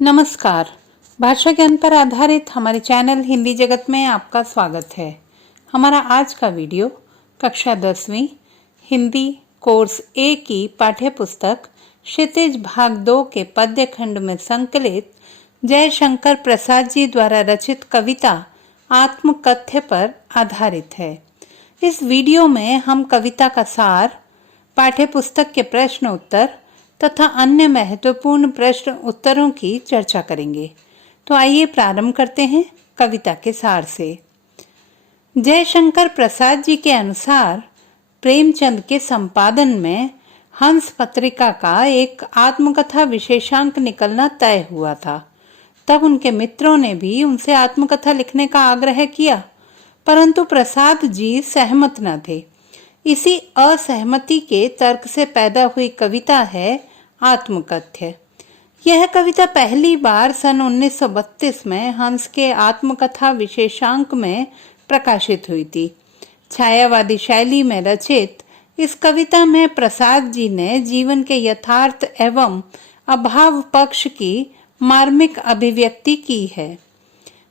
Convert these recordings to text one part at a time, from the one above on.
नमस्कार। भाषा ज्ञान पर आधारित हमारे चैनल हिंदी जगत में आपका स्वागत है। हमारा आज का वीडियो कक्षा 10वीं हिंदी कोर्स ए की पाठ्य पुस्तक क्षितिज भाग 2 के पद्य खंड में संकलित जयशंकर प्रसाद जी द्वारा रचित कविता आत्मकथ्य पर आधारित है। इस वीडियो में हम कविता का सार, पाठ्य पुस्तक के प्रश्न उत्तर तथा अन्य महत्वपूर्ण प्रश्न उत्तरों की चर्चा करेंगे। तो आइए प्रारंभ करते हैं कविता के सार से। जयशंकर प्रसाद जी के अनुसार प्रेमचंद के संपादन में हंस पत्रिका का एक आत्मकथा विशेषांक निकलना तय हुआ था। तब उनके मित्रों ने भी उनसे आत्मकथा लिखने का आग्रह किया, परंतु प्रसाद जी सहमत न थे। इसी असहमति के तर्क से पैदा हुई कविता है आत्मकथ्य। यह कविता पहली बार सन 1932 में हंस के आत्मकथा विशेषांक में प्रकाशित हुई थी। छायावादी शैली में रचित इस कविता में प्रसाद जी ने जीवन के यथार्थ एवं अभाव पक्ष की मार्मिक अभिव्यक्ति की है।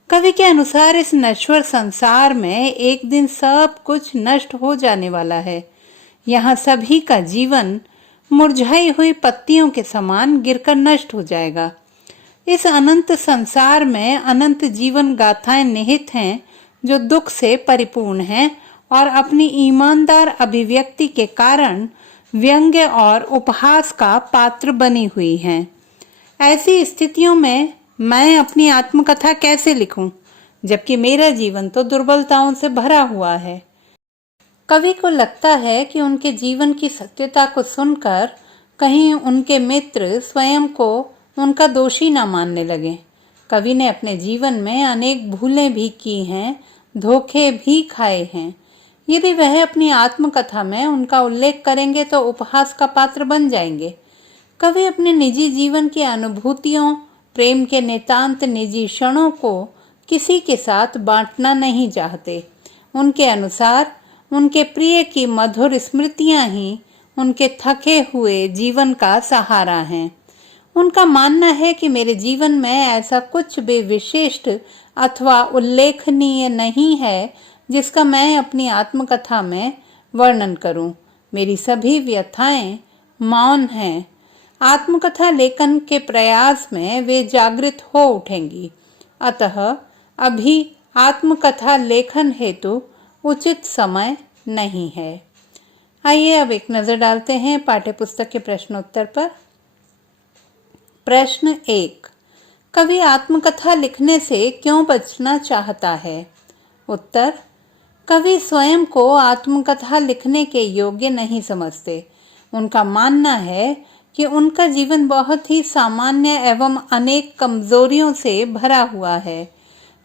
कवि के अनुसार इस नश्वर संसार में एक दिन सब कुछ नष्ट हो जाने वाला है। यहाँ सभी का जीवन मुरझाई हुई पत्तियों के समान गिरकर नष्ट हो जाएगा। इस अनंत संसार में अनंत जीवन गाथाएं निहित हैं जो दुख से परिपूर्ण हैं और अपनी ईमानदार अभिव्यक्ति के कारण व्यंग्य और उपहास का पात्र बनी हुई हैं। ऐसी स्थितियों में मैं अपनी आत्मकथा कैसे लिखूं, जबकि मेरा जीवन तो दुर्बलताओं से भरा हुआ है। कवि को लगता है कि उनके जीवन की सत्यता को सुनकर कहीं उनके मित्र स्वयं को उनका दोषी न मानने लगे। कवि ने अपने जीवन में अनेक भूलें भी की हैं, धोखे भी खाए हैं। यदि वह अपनी आत्मकथा में उनका उल्लेख करेंगे तो उपहास का पात्र बन जाएंगे। कवि अपने निजी जीवन की अनुभूतियों, प्रेम के नितांत निजी क्षणों को किसी के साथ बांटना नहीं चाहते। उनके अनुसार उनके प्रिय की मधुर स्मृतियां ही उनके थके हुए जीवन का सहारा हैं। उनका मानना है कि मेरे जीवन में ऐसा कुछ भी विशिष्ट अथवा उल्लेखनीय नहीं है जिसका मैं अपनी आत्मकथा में वर्णन करूं। मेरी सभी व्यथाएं मौन हैं। आत्मकथा लेखन के प्रयास में वे जागृत हो उठेंगी। अतः अभी आत्मकथा लेखन हेतु उचित समय नहीं है। आइए अब एक नजर डालते हैं पाठ्यपुस्तक के प्रश्नोत्तर पर। प्रश्न 1, कवि आत्मकथा लिखने से क्यों बचना चाहता है? उत्तर, कवि स्वयं को आत्मकथा लिखने के योग्य नहीं समझते। उनका मानना है कि उनका जीवन बहुत ही सामान्य एवं अनेक कमजोरियों से भरा हुआ है।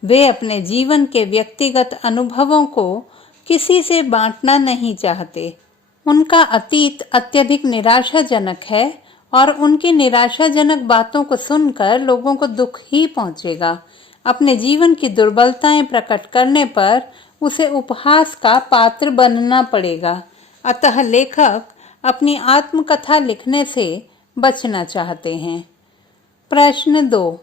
वे अपने जीवन के व्यक्तिगत अनुभवों को किसी से बांटना नहीं चाहते। उनका अतीत अत्यधिक निराशाजनक है और उनकी निराशाजनक बातों को सुनकर लोगों को दुख ही पहुंचेगा। अपने जीवन की दुर्बलताएं प्रकट करने पर उसे उपहास का पात्र बनना पड़ेगा। अतः लेखक अपनी आत्मकथा लिखने से बचना चाहते हैं। प्रश्न 2,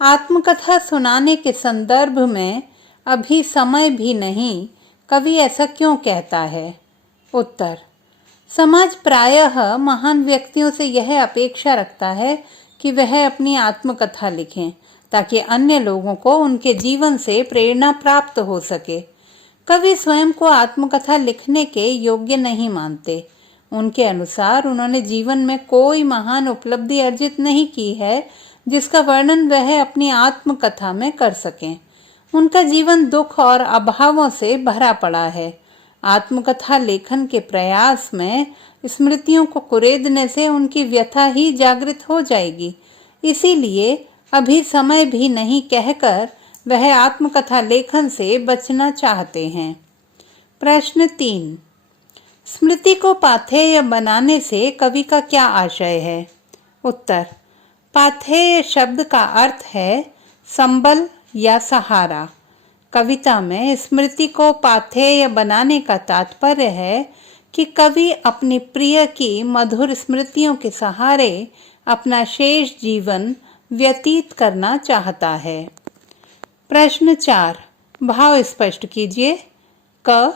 आत्मकथा सुनाने के संदर्भ में अभी समय भी नहीं, कवि ऐसा क्यों कहता है? उत्तर, समाज प्रायः महान व्यक्तियों से यह अपेक्षा रखता है कि वह अपनी आत्मकथा लिखें ताकि अन्य लोगों को उनके जीवन से प्रेरणा प्राप्त हो सके। कवि स्वयं को आत्मकथा लिखने के योग्य नहीं मानते। उनके अनुसार उन्होंने जीवन में कोई महान उपलब्धि अर्जित नहीं की है जिसका वर्णन वह अपनी आत्मकथा में कर सकें। उनका जीवन दुख और अभावों से भरा पड़ा है। आत्मकथा लेखन के प्रयास में स्मृतियों को कुरेदने से उनकी व्यथा ही जागृत हो जाएगी। इसीलिए अभी समय भी नहीं कहकर वह आत्मकथा लेखन से बचना चाहते हैं। प्रश्न 3, स्मृति को पाथेय बनाने से कवि का क्या आशय है? उत्तर, पाथेय शब्द का अर्थ है संबल या सहारा। कविता में स्मृति को पाथेय बनाने का तात्पर्य है कि कवि अपनी प्रिय की मधुर स्मृतियों के सहारे अपना शेष जीवन व्यतीत करना चाहता है। प्रश्न 4, भाव स्पष्ट कीजिए। क,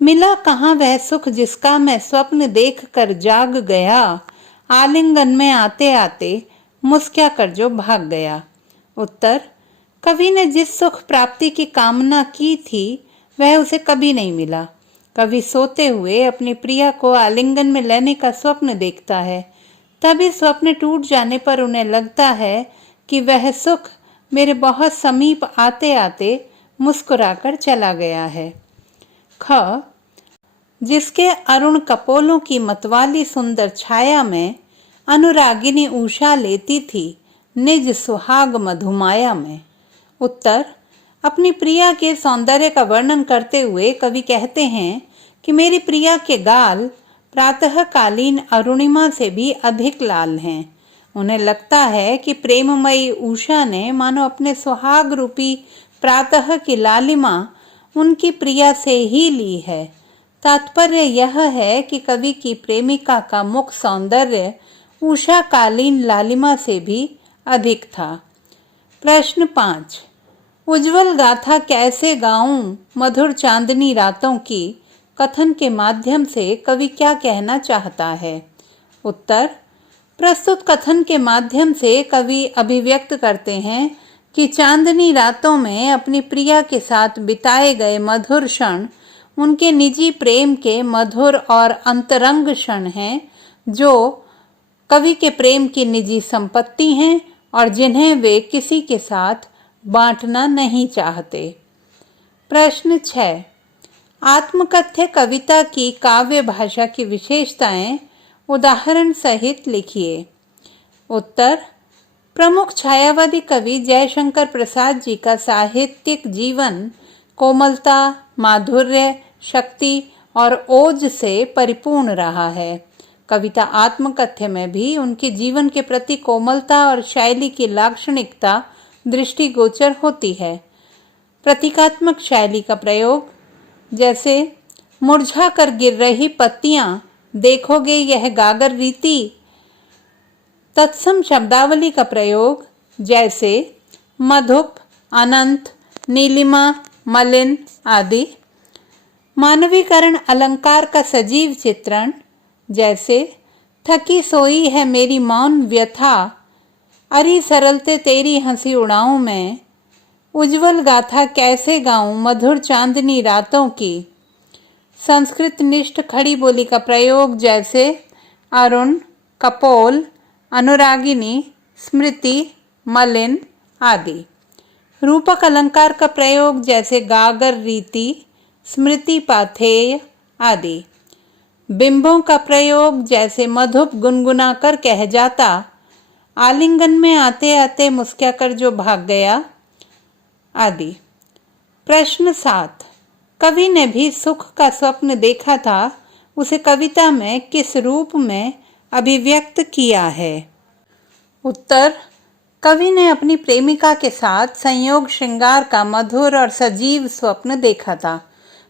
मिला कहाँ वह सुख जिसका मैं स्वप्न देख कर जाग गया, आलिंगन में आते आते मुस्किया कर जो भाग गया। उत्तर, कवि ने जिस सुख प्राप्ति की कामना की थी वह उसे कभी नहीं मिला। कवि सोते हुए अपनी प्रिया को आलिंगन में लेने का स्वप्न देखता है, तभी स्वप्न टूट जाने पर उन्हें लगता है कि वह सुख मेरे बहुत समीप आते आते मुस्कुराकर चला गया है। ख, जिसके अरुण कपोलों की मतवाली सुंदर छाया में अनुरागिनी उषा लेती थी निज सुहाग मधुमाया में। उत्तर, अपनी प्रिया के सौंदर्य का वर्णन करते हुए कवि कहते हैं कि मेरी प्रिया के गाल प्रातःकालीन अरुणिमा से भी अधिक लाल हैं। उन्हें लगता है कि प्रेममयी उषा ने मानो अपने सुहाग रूपी प्रातः की लालिमा उनकी प्रिया से ही ली है। तात्पर्य यह है कि कवि की प्रेमिका का मुख सौंदर्य उषा कालीन लालिमा से भी अधिक था। प्रश्न 5, उज्जवल गाथा कैसे गाऊं मधुर चांदनी रातों की कथन के माध्यम से कवि क्या कहना चाहता है। उत्तर, प्रस्तुत कथन के माध्यम से कवि अभिव्यक्त करते हैं कि चांदनी रातों में अपनी प्रिया के साथ बिताए गए मधुर क्षण उनके निजी प्रेम के मधुर और अंतरंग क्षण हैं, जो कवि के प्रेम की निजी संपत्ति हैं और जिन्हें वे किसी के साथ बांटना नहीं चाहते। प्रश्न 6, आत्मकथ्य कविता की काव्य भाषा की विशेषताएं उदाहरण सहित लिखिए। उत्तर, प्रमुख छायावादी कवि जयशंकर प्रसाद जी का साहित्यिक जीवन कोमलता, माधुर्य, शक्ति और ओज से परिपूर्ण रहा है। कविता आत्मकथ्य में भी उनके जीवन के प्रति कोमलता और शैली की लाक्षणिकता दृष्टिगोचर होती है। प्रतीकात्मक शैली का प्रयोग, जैसे मुरझा कर गिर रही पत्तियां देखोगे यह गागर रीति। तत्सम शब्दावली का प्रयोग, जैसे मधुप, अनंत, नीलिमा, मलिन आदि। मानवीकरण अलंकार का सजीव चित्रण, जैसे थकी सोई है मेरी मौन व्यथा, अरी सरलते तेरी हंसी उड़ाऊं मैं, उज्जवल गाथा कैसे गाऊं मधुर चांदनी रातों की। संस्कृत निष्ठ खड़ी बोली का प्रयोग, जैसे अरुण, कपोल, अनुरागिनी, स्मृति, मलिन आदि। रूपक अलंकार का प्रयोग, जैसे गागर रीति, स्मृति पाथेय आदि। बिंबों का प्रयोग, जैसे मधुप गुनगुना कर कह जाता, आलिंगन में आते आते मुस्किया कर जो भाग गया आदि। प्रश्न 7, कवि ने भी सुख का स्वप्न देखा था, उसे कविता में किस रूप में अभिव्यक्त किया है। उत्तर, कवि ने अपनी प्रेमिका के साथ संयोग श्रृंगार का मधुर और सजीव स्वप्न देखा था,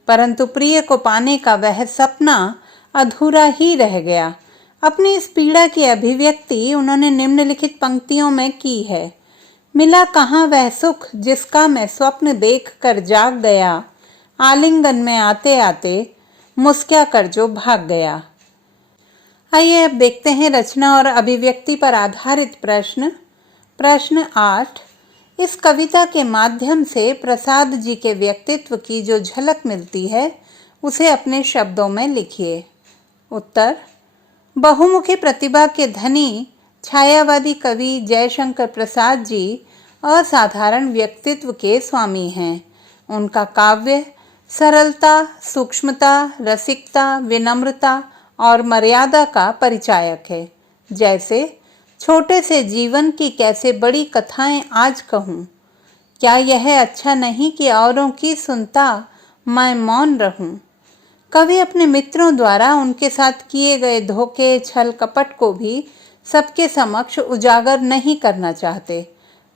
परंतु प्रिय को पाने का वह सपना अधूरा ही रह गया। अपनी इस पीड़ा की अभिव्यक्ति उन्होंने निम्नलिखित पंक्तियों में की है। मिला कहाँ वह सुख जिसका मैं स्वप्न देख कर जाग गया, आलिंगन में आते आते मुस्किया कर जो भाग गया। आइए अब देखते हैं रचना और अभिव्यक्ति पर आधारित प्रश्न। प्रश्न 8, इस कविता के माध्यम से प्रसाद जी के व्यक्तित्व की जो झलक मिलती है उसे अपने शब्दों में लिखिए। उत्तर, बहुमुखी प्रतिभा के धनी छायावादी कवि जयशंकर प्रसाद जी असाधारण व्यक्तित्व के स्वामी हैं। उनका काव्य सरलता, सूक्ष्मता, रसिकता, विनम्रता और मर्यादा का परिचायक है। जैसे छोटे से जीवन की कैसे बड़ी कथाएं आज कहूँ, क्या यह अच्छा नहीं कि औरों की सुनता मैं मौन रहूं। कवि अपने मित्रों द्वारा उनके साथ किए गए धोखे, छल कपट को भी सबके समक्ष उजागर नहीं करना चाहते।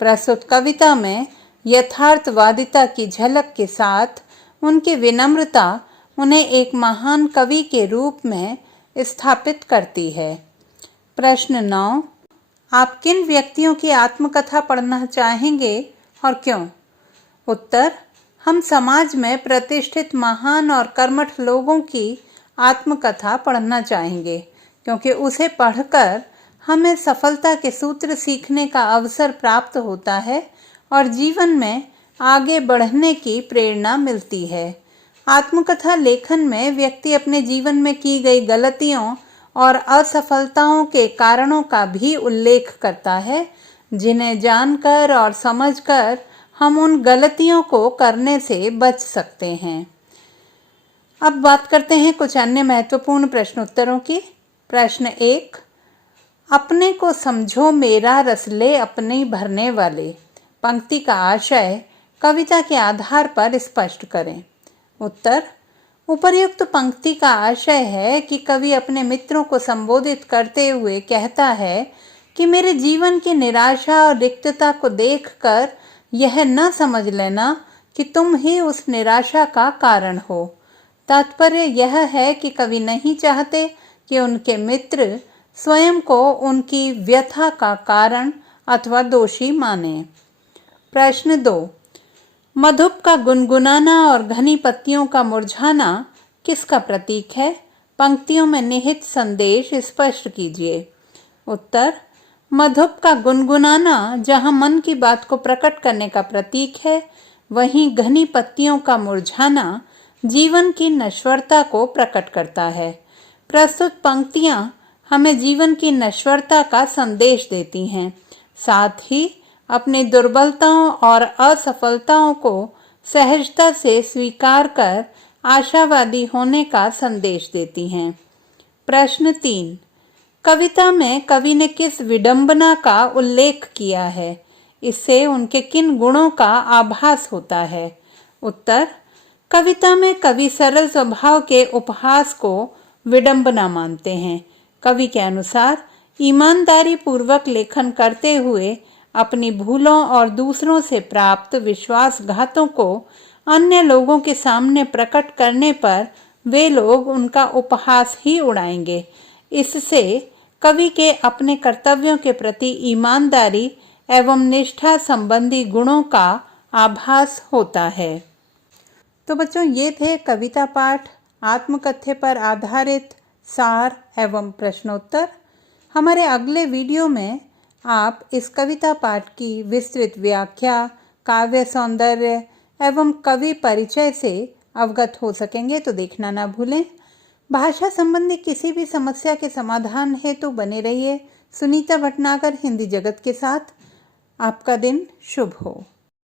प्रस्तुत कविता में यथार्थवादिता की झलक के साथ उनकी विनम्रता उन्हें एक महान कवि के रूप में स्थापित करती है। प्रश्न 9, आप किन व्यक्तियों की आत्मकथा पढ़ना चाहेंगे और क्यों? उत्तर, हम समाज में प्रतिष्ठित महान और कर्मठ लोगों की आत्मकथा पढ़ना चाहेंगे, क्योंकि उसे पढ़कर हमें सफलता के सूत्र सीखने का अवसर प्राप्त होता है और जीवन में आगे बढ़ने की प्रेरणा मिलती है। आत्मकथा लेखन में व्यक्ति अपने जीवन में की गई गलतियों और असफलताओं के कारणों का भी उल्लेख करता है, जिन्हें जानकर और समझकर हम उन गलतियों को करने से बच सकते हैं। अब बात करते हैं कुछ अन्य महत्वपूर्ण प्रश्नोत्तरों की। प्रश्न 1, अपने को समझो मेरा रस ले अपने भरने वाले पंक्ति का आशय कविता के आधार पर स्पष्ट करें। उत्तर, उपर्युक्त पंक्ति का आशय है कि कवि अपने मित्रों को संबोधित करते हुए कहता है कि मेरे जीवन की निराशा और रिक्तता को देखकर यह न समझ लेना कि तुम ही उस निराशा का कारण हो। तात्पर्य यह है कि कवि नहीं चाहते कि उनके मित्र स्वयं को उनकी व्यथा का कारण अथवा दोषी माने। प्रश्न 2, मधुप का गुनगुनाना और घनी पत्तियों का मुरझाना किसका प्रतीक है? पंक्तियों में निहित संदेश स्पष्ट कीजिए। उत्तर, मधुप का गुनगुनाना जहां मन की बात को प्रकट करने का प्रतीक है, वहीं घनी पत्तियों का मुरझाना जीवन की नश्वरता को प्रकट करता है। प्रस्तुत पंक्तियां हमें जीवन की नश्वरता का संदेश देती हैं, साथ ही अपनी दुर्बलताओं और असफलताओं को सहजता से स्वीकार कर आशावादी होने का संदेश देती हैं। प्रश्न 3, कविता में कवि ने किस विडंबना का उल्लेख किया है? इससे उनके किन गुणों का आभास होता है? उत्तर, कविता में कवि सरल स्वभाव के उपहास को विडंबना मानते हैं। कवि के अनुसार ईमानदारी पूर्वक लेखन करते हुए अपनी भूलों और दूसरों से प्राप्त विश्वासघातों को अन्य लोगों के सामने प्रकट करने पर वे लोग उनका उपहास ही उड़ाएंगे। इससे कवि के अपने कर्तव्यों के प्रति ईमानदारी एवं निष्ठा संबंधी गुणों का आभास होता है। तो बच्चों, ये थे कविता पाठ आत्मकथ्य पर आधारित सार एवं प्रश्नोत्तर। हमारे अगले वीडियो में आप इस कविता पाठ की विस्तृत व्याख्या, काव्य सौंदर्य एवं कवि परिचय से अवगत हो सकेंगे, तो देखना ना भूलें। भाषा संबंधी किसी भी समस्या के समाधान हेतु बने रहिए सुनीता भटनागर हिंदी जगत के साथ। आपका दिन शुभ हो।